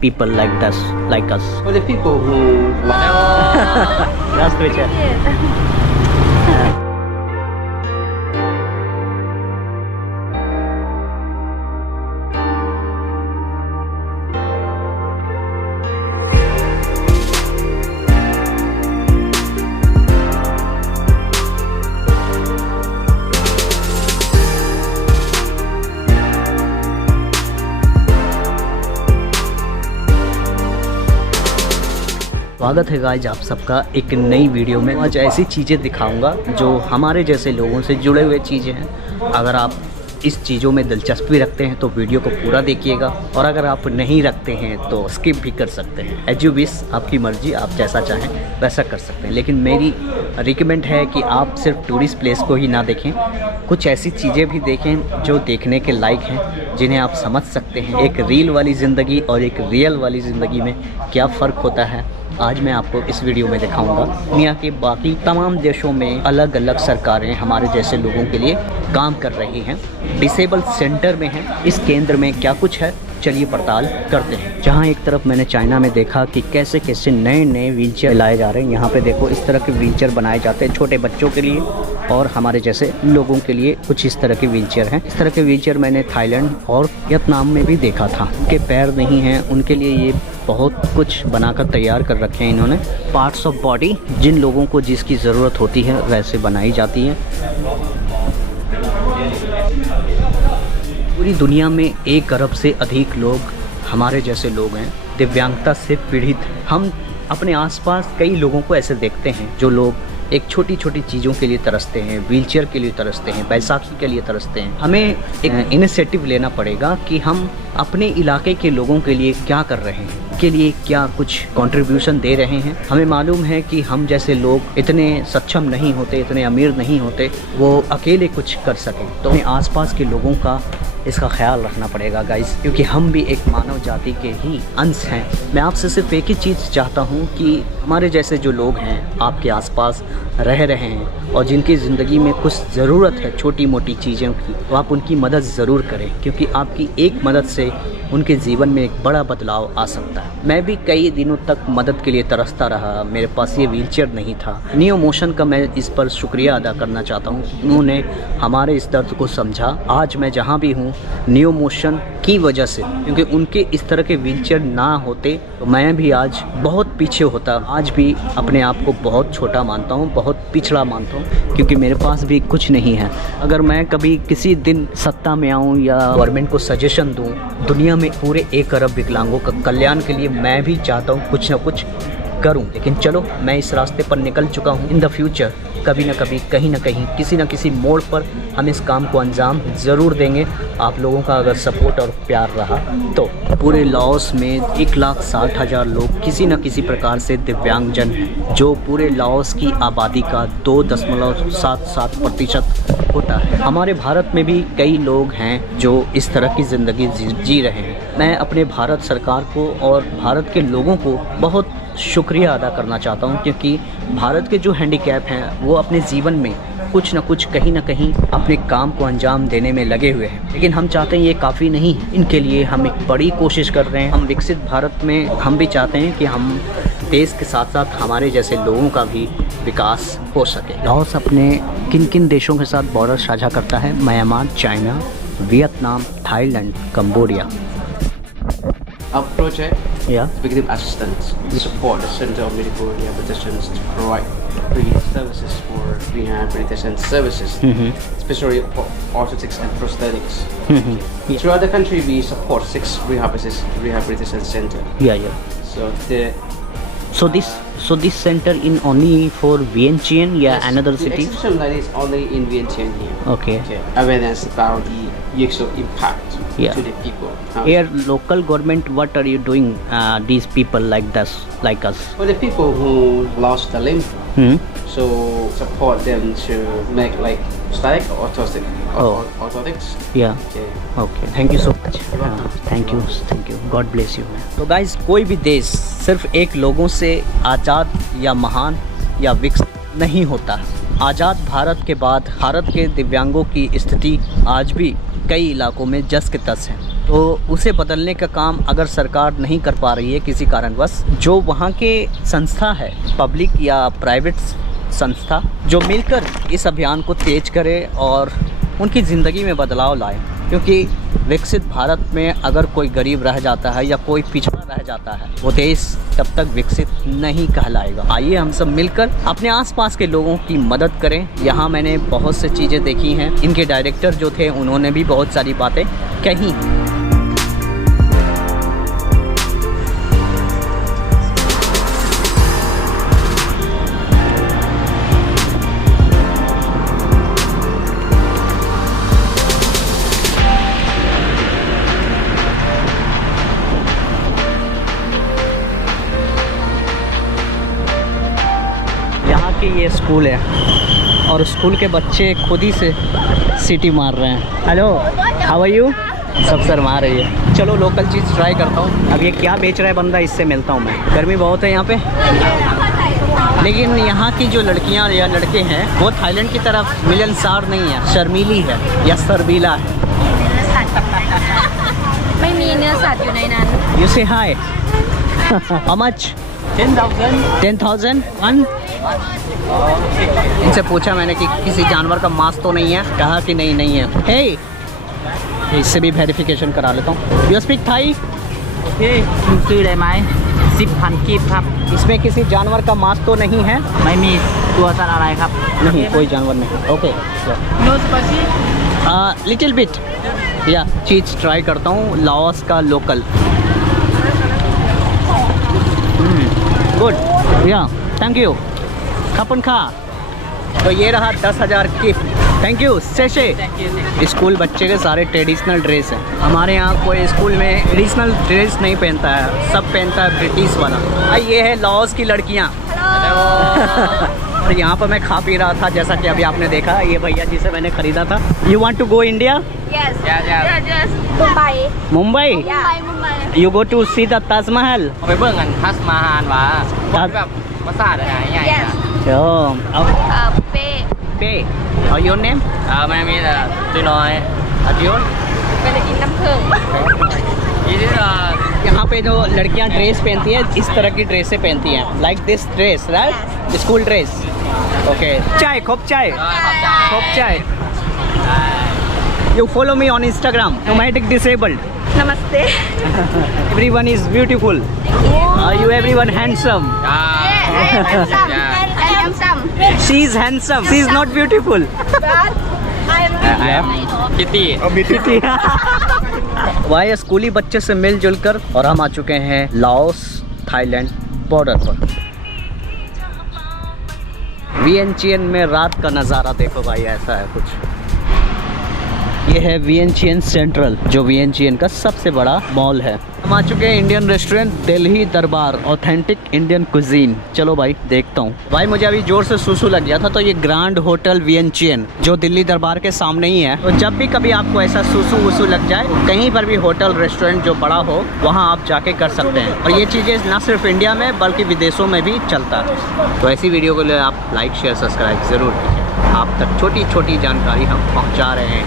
people like us. For the people who Здравствуйте. स्वागत है guys आप सबका एक नई वीडियो में। आज ऐसी चीज़ें दिखाऊंगा जो हमारे जैसे लोगों से जुड़े हुए चीज़ें हैं। अगर आप इस चीज़ों में दिलचस्पी रखते हैं तो वीडियो को पूरा देखिएगा, और अगर आप नहीं रखते हैं तो स्किप भी कर सकते हैं। एज यू विश, आपकी मर्जी, आप जैसा चाहें वैसा कर सकते हैं। लेकिन मेरी रिकमेंड है कि आप सिर्फ टूरिस्ट प्लेस को ही ना देखें, कुछ ऐसी चीज़ें भी देखें जो देखने के लायक हैं, जिन्हें आप समझ सकते हैं। एक रील वाली ज़िंदगी और एक रियल वाली ज़िंदगी में क्या फ़र्क होता है, आज मैं आपको इस वीडियो में दिखाऊंगा। दुनिया के बाकी तमाम देशों में अलग अलग सरकारें हमारे जैसे लोगों के लिए काम कर रही हैं। डिसेबल सेंटर में हैं, इस केंद्र में क्या कुछ है, चलिए पड़ताल करते हैं। जहाँ एक तरफ मैंने चाइना में देखा कि कैसे कैसे नए नए व्हीलचेयर लाए जा रहे हैं। यहाँ पे देखो इस तरह के व्हीलचेयर बनाए जाते हैं छोटे बच्चों के लिए और हमारे जैसे लोगों के लिए। कुछ इस तरह के व्हीलचेयर हैं। इस तरह के व्हीलचेयर मैंने थाईलैंड और वियतनाम में भी देखा था। उनके पैर नहीं हैं, उनके लिए ये बहुत कुछ बनाकर तैयार कर रखे हैं इन्होंने। पार्ट्स ऑफ बॉडी जिन लोगों को जिसकी ज़रूरत होती है वैसे बनाई जाती है। पूरी दुनिया में 1 अरब से अधिक लोग हमारे जैसे लोग हैं, दिव्यांगता से पीड़ित। हम अपने आसपास कई लोगों को ऐसे देखते हैं जो लोग एक छोटी छोटी चीज़ों के लिए तरसते हैं, व्हीलचेयर के लिए तरसते हैं, बैसाखी के लिए तरसते हैं। हमें एक इनिशिएटिव लेना पड़ेगा कि हम अपने इलाके के लोगों के लिए क्या कर रहे हैं, के लिए क्या कुछ कंट्रीब्यूशन दे रहे हैं। हमें मालूम है कि हम जैसे लोग इतने सक्षम नहीं होते, इतने अमीर नहीं होते वो अकेले कुछ कर सकें। तो अपने आसपास के लोगों का इसका ख्याल रखना पड़ेगा गाइस, क्योंकि हम भी एक मानव जाति के ही अंश हैं। मैं आपसे सिर्फ एक ही चीज़ चाहता हूँ कि हमारे जैसे जो लोग हैं आपके आसपास रह रहे हैं और जिनकी ज़िंदगी में कुछ ज़रूरत है छोटी मोटी चीज़ों की, तो आप उनकी मदद ज़रूर करें, क्योंकि आपकी एक मदद से उनके जीवन में एक बड़ा बदलाव आ सकता है। मैं भी कई दिनों तक मदद के लिए तरसता रहा, मेरे पास ये व्हीलचेयर नहीं था। नियो मोशन का मैं इस पर शुक्रिया अदा करना चाहता हूँ, उन्होंने हमारे इस दर्द को समझा। आज मैं जहाँ भी हूँ नियो मोशन की वजह से, क्योंकि उनके इस तरह के व्हीलचेयर ना होते तो मैं भी आज बहुत पीछे होता। आज भी अपने आप को बहुत छोटा मानता हूँ, बहुत पिछड़ा मानता हूँ, क्योंकि मेरे पास भी कुछ नहीं है। अगर मैं कभी किसी दिन सत्ता में आऊँ या गवर्नमेंट को सजेशन दूँ, दुनिया में पूरे 1 अरब विकलांगों का कल्याण के लिए मैं भी चाहता हूँ कुछ ना कुछ करूं। लेकिन चलो, मैं इस रास्ते पर निकल चुका हूं। इन द फ्यूचर कभी ना कभी, कहीं ना कहीं, किसी न किसी मोड़ पर हम इस काम को अंजाम ज़रूर देंगे। आप लोगों का अगर सपोर्ट और प्यार रहा तो। पूरे लाओस में 1,60,000 लोग किसी न किसी प्रकार से दिव्यांगजन हैं, जो पूरे लाओस की आबादी का 2.77% होता है। हमारे भारत में भी कई लोग हैं जो इस तरह की ज़िंदगी जी रहे हैं। मैं अपने भारत सरकार को और भारत के लोगों को बहुत शुक्रिया अदा करना चाहता हूं, क्योंकि भारत के जो हैंडीकैप हैं वो अपने जीवन में कुछ न कुछ, कहीं ना कहीं अपने काम को अंजाम देने में लगे हुए हैं। लेकिन हम चाहते हैं ये काफ़ी नहीं है, इनके लिए हम एक बड़ी कोशिश कर रहे हैं। हम विकसित भारत में हम भी चाहते हैं कि हम देश के साथ साथ हमारे जैसे लोगों का भी विकास हो सके। लाओस अपने किन किन देशों के साथ बॉर्डर साझा करता है? Myanmar, China, Vietnam, Thailand, Cambodia. our project Yeah. Executive Assistance support the Center of Medical Rehabilitation to provide free services for rehabilitation services, especially for orthotics and prosthetics. Yeah. Throughout the country, we support 6 rehabilitation center. Yeah. So So this center in only for Vientiane, yes, another the city? exhibition like this only in Vientiane here. Okay. Awareness about the actual impact Yeah. to the people. Here, local government, what are you doing? These people like us. For the people who lost the limb, so support them to make like prosthetic or orthotics. Yeah. Okay. Thank you so much. Thank you. God bless you. तो guys, कोई भी देश सिर्फ एक लोगों से आज़ाद या महान या विकसित नहीं होता। आज़ाद भारत के बाद भारत के दिव्यांगों की स्थिति आज भी कई इलाकों में जस के तस है। तो उसे बदलने का काम अगर सरकार नहीं कर पा रही है किसी कारणवश, जो वहाँ के संस्था है, पब्लिक या प्राइवेट संस्था, जो मिलकर इस अभियान को तेज करे और उनकी ज़िंदगी में बदलाव लाए। क्योंकि विकसित भारत में अगर कोई गरीब रह जाता है या कोई पिछड़ा रह जाता है, वो देश तब तक विकसित नहीं कहलाएगा। आइए हम सब मिलकर अपने आसपास के लोगों की मदद करें। यहाँ मैंने बहुत सी चीज़ें देखी हैं, इनके डायरेक्टर जो थे उन्होंने भी बहुत सारी बातें कही। कि ये स्कूल है और स्कूल के बच्चे खुद ही से सीटी मार रहे हैं। Hello, how are you? सब शर्मा रही है। चलो लोकल चीज़ ट्राई करता हूँ। अब ये क्या बेच रहा है बंदा, इससे मिलता हूँ मैं। गर्मी बहुत है यहाँ पे, लेकिन यहाँ की जो लड़कियाँ या लड़के हैं वो थाईलैंड की तरफ मिलनसार नहीं है, शर्मीली है या शर्मीला है। You say hi. How much? 10,000. 10,000? One? इनसे पूछा मैंने कि किसी जानवर का मांस तो नहीं है, कहा कि नहीं है। हे, इससे भी वेरिफिकेशन करा लेता हूँ। You speak Thai? इसमें किसी जानवर का मांस तो नहीं है? नहीं, कोई जानवर नहीं। ओके, लिटिल बिट या चीज़ ट्राई करता हूँ, लाओस का local. Good, yeah thank you. खपन खा। तो ये रहा 10,000 गिफ्ट। थैंक यू शेशे। स्कूल बच्चे के सारे ट्रेडिशनल ड्रेस हैं। हमारे यहाँ कोई स्कूल में ट्रेडिशनल ड्रेस नहीं पहनता है, सब पहनता है ब्रिटिश वाला। ये है लाओस की लड़कियाँ। और यहाँ पर मैं खा पी रहा था, जैसा कि अभी आपने देखा, ये भैया जिसे मैंने खरीदा था। You want to go India? Mumbai? You go to see the Taj Mahal? पे। और योर नेम? यहाँ पे जो लड़कियाँ ड्रेस पहनती हैं, इस तरह की ड्रेसें पहनती हैं, like this dress, right? School dress. Okay, चाय, खूब चाय, खूब चाय। You follow me on Instagram. Nomadic disabled. Namaste. Everyone is beautiful. Are you everyone handsome? I am handsome. I am handsome. She is handsome. She is not beautiful. But I am Kitty. वह स्कूली बच्चे से मिलजुल कर और हम आ चुके हैं लाओस थाईलैंड बॉर्डर पर। वियेनचियन में रात का नज़ारा देखो भाई, ऐसा है कुछ। ये है वियेनचियन सेंट्रल, जो वियेनचियन का सबसे बड़ा मॉल है। हम आ चुके हैं इंडियन रेस्टोरेंट दिल्ली दरबार, ऑथेंटिक इंडियन कुजीन। चलो भाई देखता हूँ। भाई मुझे अभी जोर से सुसु लग गया था, तो ये ग्रैंड होटल वियेनचियन जो दिल्ली दरबार के सामने ही है। तो जब भी कभी आपको ऐसा सुसु वसु लग जाए, कहीं पर भी होटल रेस्टोरेंट जो बड़ा हो, वहाँ आप जाके कर सकते हैं। और ये चीज़ें ना सिर्फ इंडिया में बल्कि विदेशों में भी चलता है। तो ऐसी वीडियो के लिए आप लाइक शेयर सब्सक्राइब ज़रूर कीजिए। आप तक छोटी छोटी जानकारी हम पहुँचा रहे हैं,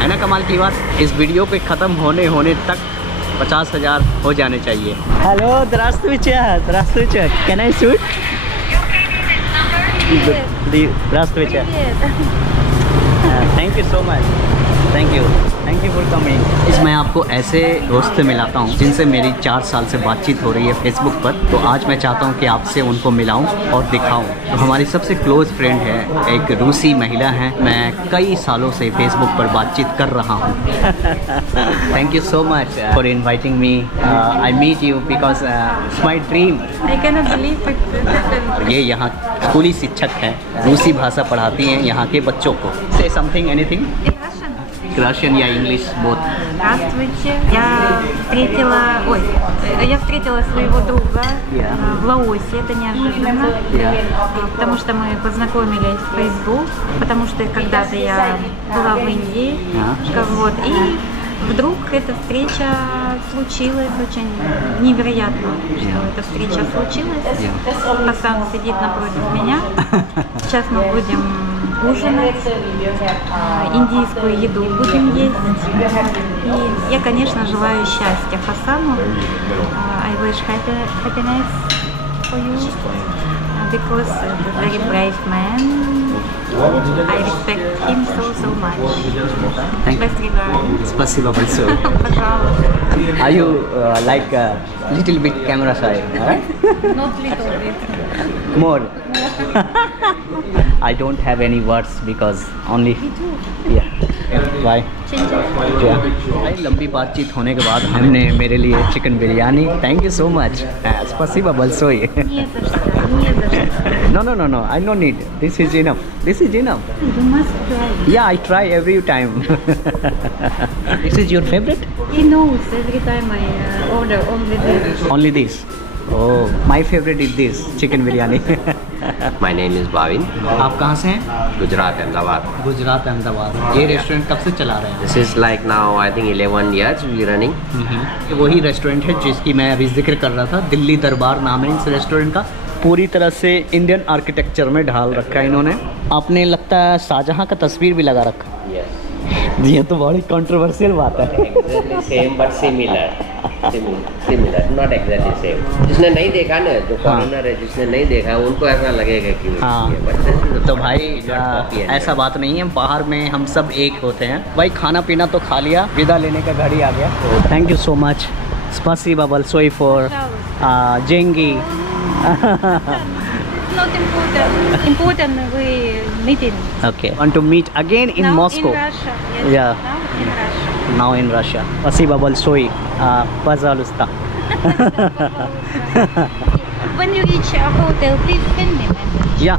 है ना कमाल की बात। इस वीडियो के ख़त्म होने तक 50,000 हो जाने चाहिए। Hello, здравствуйте, здравствуйте, can I shoot? здравствуйте। Thank you so much, thank you for coming. इसमें आपको ऐसे दोस्त से मिलाता हूँ जिनसे मेरी 4 साल से बातचीत हो रही है फेसबुक पर। तो आज मैं चाहता हूँ कि आपसे उनको मिलाऊँ और दिखाऊँ। तो हमारी सबसे क्लोज़ फ्रेंड है, एक रूसी महिला है। मैं कई सालों से फेसबुक पर बातचीत कर रहा हूँ। Thank you so much for inviting me. I meet you because it's my dream. I cannot believe it. ये यहाँ स्कूली शिक्षक हैं, रूसी भाषा पढ़ाती हैं यहाँ के बच्चों को। से समथिंग, एनीथिंग? Russian या English, both. Здравствуйте. Я встретила своего друга в Лаосе, это неожиданно, потому что мы познакомились в Facebook, потому что когда-то я была в Индии, вот, и вдруг эта встреча случилась, очень невероятно, что эта встреча случилась. Пасан сидит напротив меня. Сейчас мы будем ужинать, индийскую еду будем есть. И я, конечно, желаю счастья Хасану. I wish happiness for you because he's a very brave man. I respect him so much. Thank you. Best regards. Спасибо большое. Пожалуйста. Are you like a little bit camera shy? Alright? Not little bit. More. I don't have any words because only. Me too. Yeah. Bye. Change it. भाई लंबी बातचीत होने के बाद हमने मेरे लिए chicken biryani thank you so much спасибо большое Не за что, не за что. no I don't need this is enough You must try. yeah I try every time this is your favorite He knows every time I order only this. oh my favorite is this chicken biryani My name is Bhavin, आप कहाँ से हैं Gujarat, Ahmedabad. Gujarat Ahmedabad ये restaurant कब से चला रहे हैं This is like now I think 11 years we running. ये वही रेस्टोरेंट है जिसकी मैं अभी जिक्र कर रहा था दिल्ली दरबार नाम है इस रेस्टोरेंट का पूरी तरह से इंडियन आर्किटेक्चर में ढाल रखा है इन्होंने आपने लगता है शाहजहां का तस्वीर भी लगा रखा Yes. ये तो बड़ी कंट्रोवर्शियल बात है Exactly same but similar. Similar, not exactly same. जिसने नहीं देखा ना जो हाँ। foreigner है जिसने नहीं देखा उनको ऐसा लगेगा कि हाँ। ये, but this is तो भाई not copy and ऐसा बात नहीं है बाहर में हम सब एक होते हैं भाई खाना पीना तो खा लिया विदा लेने का घड़ी आ गया thank you so much спасибо большое for деньги Not important. Important we meeting. okay want to meet again in Now Moscow in Russia. Yes. Yeah. Now in Russia. now in Russia спасибо большое пожалуйста When you reach our hotel, please send me a message. yeah